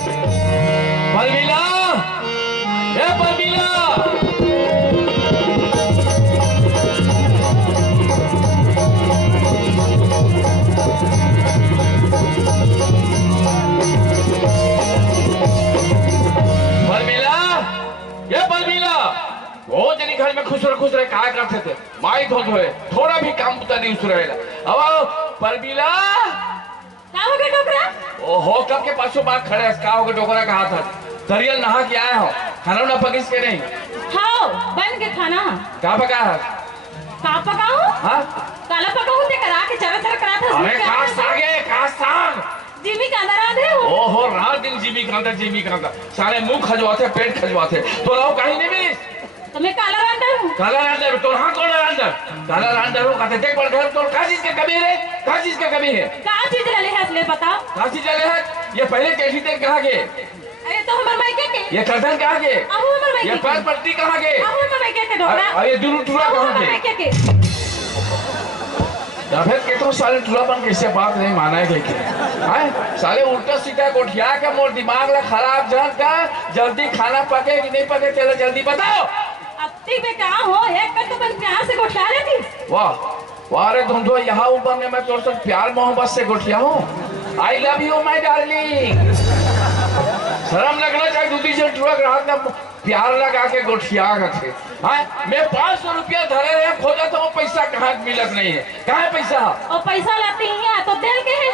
परमीला, ए परमीला। परमीला, ये परमीला, वो जनी घर में खुश रहे कहा करते थे माई धो धोए थोड़ा भी काम बुता नहीं उस रहेला। अब परमीला क्या हो गया डोकरा? ओहो कब के पासों बात खड़े हैं का हो गया डोकरा कहा था दरियल नहा के आए हो खाना ना पकिस के नहीं हाँ बन के खाना क्या पका है का पकाऊं? हाँ काला पकाऊं ते करा के चरा चरा करा था अरे काश सागे काश साग जिमी का अंदर आ दे हो ओहो रात दिन जिमी कांदा सारे मुंह खजवाते पेट खजवाते तो लाओ कहीं नहीं भी तो मैं काला रंडर हूँ तो हाँ कौन काला रंडर हो कहते देख पड़ घर तो का चीज के कमी है का चीज के कमी है का चीज ले है इसलिए बताओ का चीज ले है ये पहले कैसी देख कहाँ के अरे तो हमर माई के ये कर्दन कहाँ के अहू हमर माई ये के पैर पट्टी कहाँ के अहू हमर माई के डोकरा और ये दुनू टूरा अहू कहाँ हमर माई के के या फिर के तो साले टूरापन कैसे बात नहीं माना है हैं साले उल्टा सीधा कोठिया के मोर दिमाग ला खराब जान का जल्दी खाना पके कि नहीं पके चलो जल्दी बताओ अत्ती पे कहाँ हो एक कर तो बन यहाँ से गोठा लेती वाह वाह रे धुंधो यहाँ ऊपर में मैं तोर से प्यार मोहब्बत से गोठिया हूँ I love you my darling शर्म लगना चाहिए दूसरी से ट्रक रात में प्यार लगा के गोठिया थे हाँ मैं 500 रुपया धरे रहे खोजा तो वो पैसा कहाँ मिलत नहीं है कहाँ है पैसा और पैसा लाती है तो दिल के है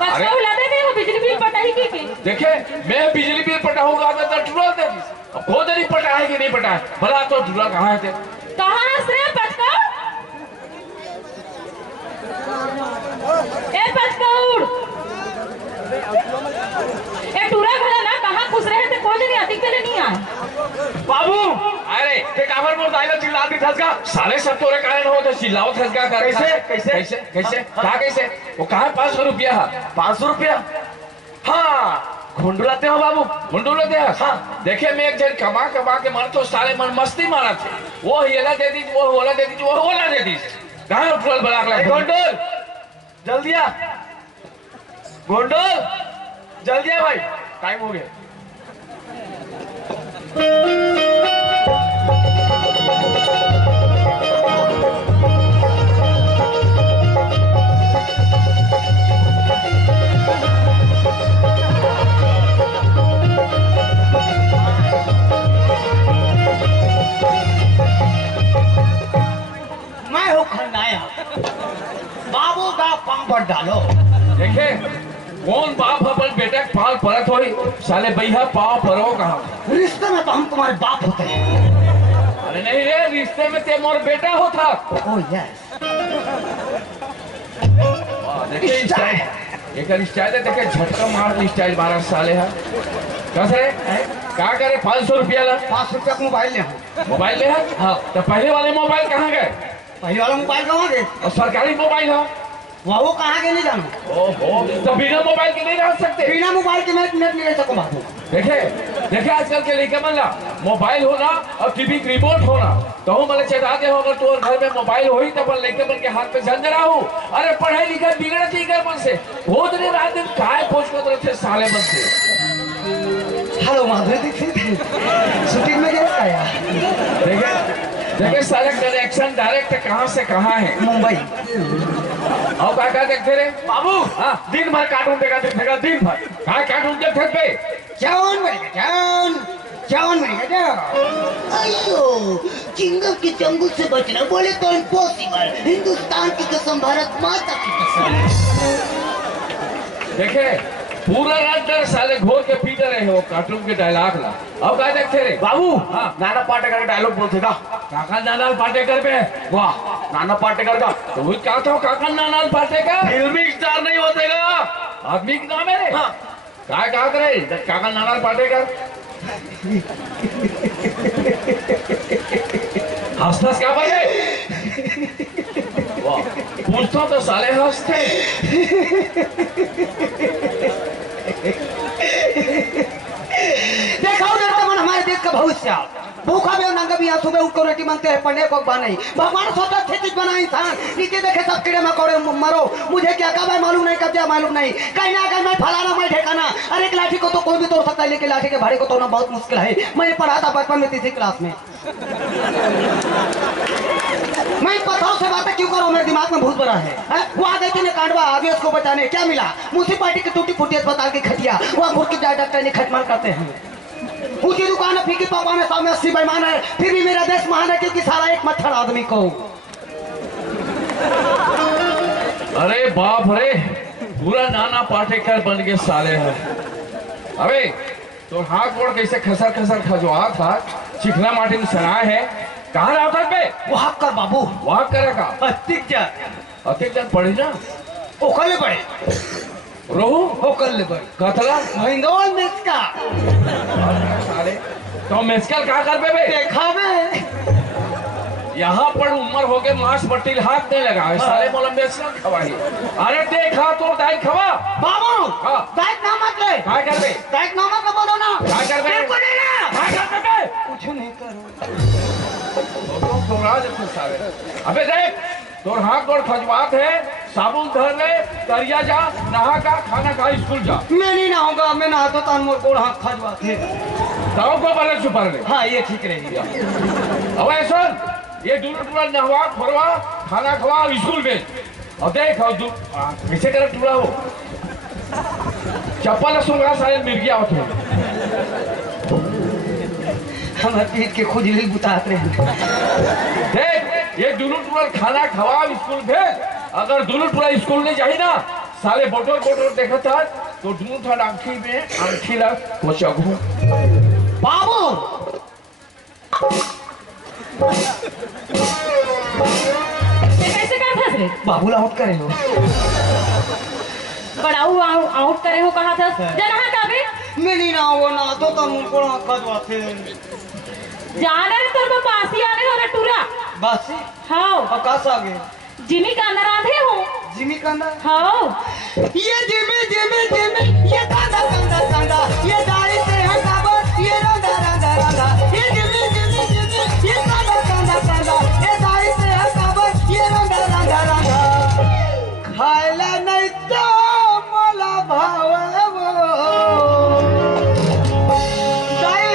बस अरे! वो ला दे हो बिजली बिल पटाई के देखे मैं बिजली बिल पटाऊंगा तो टूरा दे खुद नहीं पटाए कि नहीं पटाए भला तो टूरा कहाँ थे कहाँ से पटका ए पटकाउड़ ए टूरा घरा ना कहाँ खुश रहे थे कौन नहीं आती के नहीं आए बाबू अरे ते काबर मोर दाइला चिल्ला दी थसका साले सब तोरे कारण हो तो चिल्लाओ थसका कर कैसे कैसे कैसे कैसे कहा कैसे वो कहा 500 रुपया 500 रुपया हाँ घुंडुलाते हो बाबू घुंडुलाते हैं हाँ देखे मैं एक जन कमा के मर तो साले मन मस्ती मारा थे वो येला दे दी वो होला दे दी वो होला दे दी कहाँ उठल बड़ा ला घुंडुल जल्दी आ घुंडुल जल्दी आ भाई टाइम हो गया मैं हूँ खलनायक बाबू का पांव पर डालो देखे कौन बाप अपन बेटा पाल परत हो साले भैया पाव परो कहा रिश्ते में तो हम तुम्हारे बाप होते हैं अरे नहीं रे रिश्ते में ते मोर बेटा होता ओह यस देखे स्टाइल एक स्टाइल है देखे झटका मार स्टाइल 12 साले है कस रे क्या करे 500 रुपया ला 5 रुपया का मोबाइल ले मोबाइल ले है हाँ तो पहले वाले मोबाइल कहाँ गए पहले वाला मोबाइल कहाँ गए और सरकारी मोबाइल है वो कहाँ गए नहीं जानो ओहो तो बिना मोबाइल के नहीं रह सकते बिना मोबाइल के मैं एक मिनट नहीं रह सकूँ बाबू देखे देखे आजकल के लड़के मल्ला मोबाइल होना और टीवी रिमोट होना तो हूँ मतलब चेताते हो अगर तो घर में मोबाइल हो ही तो अपन लड़के बन के हाथ पे झंझरा हो अरे पढ़ाई लिखाई बिगड़ थी घर मन से बहुत दिन रात दिन काय पोछ कर थे साले बन से हेलो माधुरी दीक्षित शूटिंग में गया आया देखे देखे सारे कनेक्शन डायरेक्ट कहाँ से कहाँ है मुंबई और क्या देखते रे बाबू हाँ दिन भर कार्टून देखेगा दिन भर कहाँ कार्टून देखते पे जान बनेगा अयो चिंगम के चंगुल से बचना बोले तो इम्पॉसिबल हिंदुस्तान की कसम भारत माता की कसम देखे पूरा रात डर साले घोर के पीटे रहे हो कार्टून के डायलॉग ला अब क्या देखते रे बाबू हाँ नाना पाटेकर का डायलॉग बोलते था काका नानाल पाटेकर पे वाह नाना पाटेकर का तो वो क्या था काका नानाल पाटेकर फिल्मी स्टार नहीं होते का आदमी का नाम है रे हाँ क्या करे काका नानाल पाटेकर हंस हंस क्या बजे वाह पूछता तो साले हंसते देखा उधर तो मन हमारे देश का भविष्य भूखा भी और नंगा भी यहाँ सुबह उठकर रोटी मांगते हैं, पढ़ने को बा नहीं। भगवान सोचा अच्छी चीज बना इंसान, नीचे देखे सब कीड़े मकोड़े मरो, मुझे क्या कब मालूम नहीं, कब मालूम नहीं, कहीं ना कहीं मैं फलाना मैं ठेकाना। अरे एक लाठी को तो कोई भी तोड़ सकता है, लेकिन लाठी के भाड़े को तोड़ना बहुत मुश्किल है। मैंने पढ़ा था बचपन में 3री क्लास में। मैं पत्थरों से बातें क्यों करूं, मेरे दिमाग में भूत भरा है? वो आ गई थी कांडवा आगे उसको बचाने, क्या मिला? म्यूनिसिपालिटी की टूटी फूटी अस्पताल की खटिया, वहाँ घुस के जाए डॉक्टर ने खटमाल करते हैं। ऊंची दुकान है, फीकी पापा में 100 में 80 बेईमान है, फिर भी मेरा देश महान है क्योंकि सारा एक मच्छर आदमी को। अरे बाप रे, पूरा नाना पाटेकर बन के साले है। अबे तो हाथ गोड़ कैसे खसर खसर खजवा था, चिकना माटी में सराय है, कहाँ रहा था बे? वहां कर बाबू, वहां करेगा अतिक पड़ी ना, ओकले पड़े रोहू ओकले पड़े कतला हिंदोल मिसका साले तो मेस्कल कहाँ कर बे? देखा बे यहाँ पर उम्र हो गए, मांस बट्टी हाथ नहीं लगा साले, बोला मेस्कल खवाई। अरे देखा तो दाई खवा बाबू, हाँ दाइक ना मत ले, क्या कर बे? दाइक ना मत बोलो ना, क्या कर बे? बिल्कुल नहीं ना, क्या कर बे? कुछ नहीं करो। साले अबे देख, तोर हाथ गोड़ खजवात है, साबुन धर ले, करिया जा, नहा का, खाना खा, स्कूल जा। मैं नहीं नहाऊंगा, मैं नहाता तो मोर गोड़ हाथ खजवा थे। ताऊ को बने छुपा ले। हाँ ये ठीक रहेगी। अब ऐसा ये दूर नहवा खोरवा, खाना खवा, स्कूल भेज। और देख कैसे कर टूरा हो, चप्पल सुंगा सारे मिर्गिया होते हैं। हमारे पीठ के खुजली बुतात रहे। देख ये दोनों टूरा खाना खवा, स्कूल भेज। अगर दोनों टूरा स्कूल नहीं जाही ना, साले बोटोर बोटोर देखा था तो दोनों था आंखी में आंखी लग कोचगू। बाबू कैसे कर फंस रे? बाबू आउट करे हो, बड़ाऊ आउट करे हो, कहा था जना का बे? मैं नहीं नहाओ ना तो तुम गोड़ हाथ खजवा थे। जाने रे तोर पासी आने हो रे टूरा। बस हाँ आकाश आ गए, जिमी का अंदर आधे हो। जिमी कंदा, हाँ ये जिमी जिमी जिमी, ये कंदा कंदा कंदा, ये दाढ़ी से हटाबो, ये रंगा रंगा रंगा, ये जिमी जिमी जिमी, ये कंदा कंदा कंदा, ये दाढ़ी से हटाबो, ये रंगा रंगा रंगा। खाइला नहीं तो मला भावो, दाई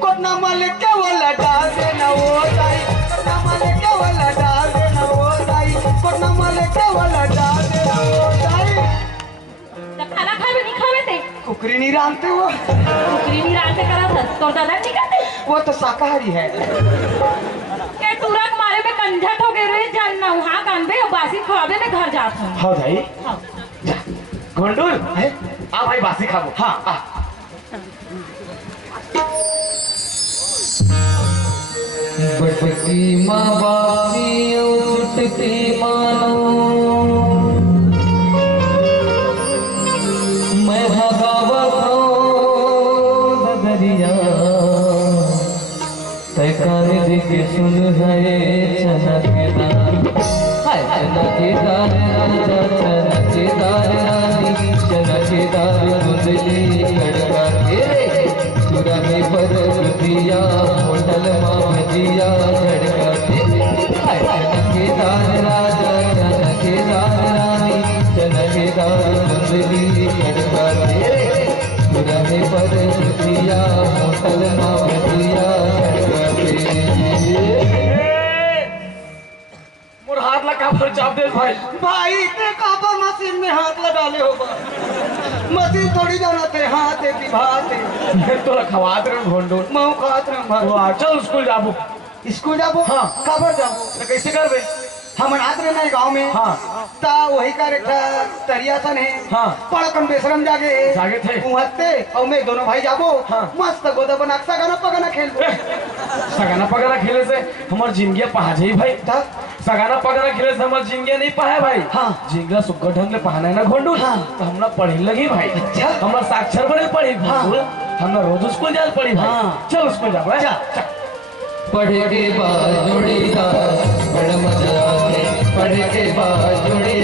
कोटना मल के वाला डाल देना वो, दाई कोटना मल के वाला डाल देना वो, दाई कोटना मल के वाला डाल देना वो, दाई जब खाना खावे नहीं खावे थे, कुकरी नहीं रांधते वो, कुकरी नहीं रांधते करा था, तो दादा नहीं करते। वो तो शाकाहारी है। के टूरा के मारे में कंझट हो गए रे, जानना वहाँ कानबे और बासी खवाबे में घर जात हूँ। हाँ भाई, हाँ घंडुल है? आ भाई बासी खाबो। हाँ आ। बटकी माँ बासी उठती मानो, मैं भगावत हूँ दरिया, तय कान दिखे सुन है चनकेदार, चनकेदार राजा चनकेदार रानी, चनकेदार मुंदली लड़का तेरे, चुरा में बरस दिया होटल माँ भजिया झड़का तेरे, चनकेदार राजा चनकेदार रानी, चनकेदार मुंदली लड़का तेरे, चुरा में बरस दिया होटल माँ भजिया झड़का तेरे। मोर हाथ लगा पर चाप दे भाई। भाई इतने काबा मशीन में हाथ लगा ले होगा, मशीन थोड़ी जाना थे, हाथ है कि भात है। तो खवात रहे घंडुल, मैं खात रहा वाह चल स्कूल जाबो। स्कूल जाबो, हाँ। खबर जाबो, तो कैसे करबे? हम रात रहे नहीं गाँव में, हाँ। ता वही का रेखा तरिया सन है, हाँ। पड़कन बेशरम जागे जागे थे। उहते और मैं दोनों भाई जाबो, हाँ। मस्त गोदा बना सगाना पगाना खेलबो। सगाना पगाना खेले से हमार जिंदगी पहा जाई भाई। ता सगाना पगाना खेले से हमार जिंदगी नहीं पहा भाई। हाँ। जिंदगी सुग्घर ढंग ले पहाना है ना घंडुल। हाँ। तो हमरा पढ़े लगी भाई। अच्छा। हमरा साक्षर बने पढ़ी घंडुल। हमरा रोज स्कूल जाल पड़ी भाई। हाँ। चल स्कूल जा भाई। पढ़े के बाद जोड़ीदार बड़ा मजा आवे, पढ़े के बाद जोड़ी